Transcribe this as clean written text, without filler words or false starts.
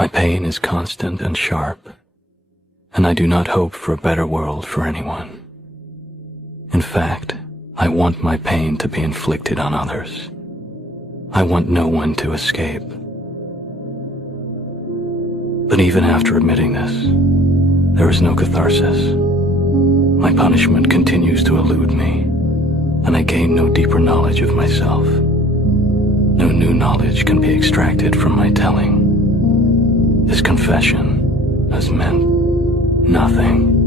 My pain is constant and sharp, and I do not hope for a better world for anyone. In fact, I want my pain to be inflicted on others. I want no one to escape. But even after admitting this, there is no catharsis. My punishment continues to elude me, and I gain no deeper knowledge of myself. No new knowledge can be extracted from my telling. This confession has meant nothing.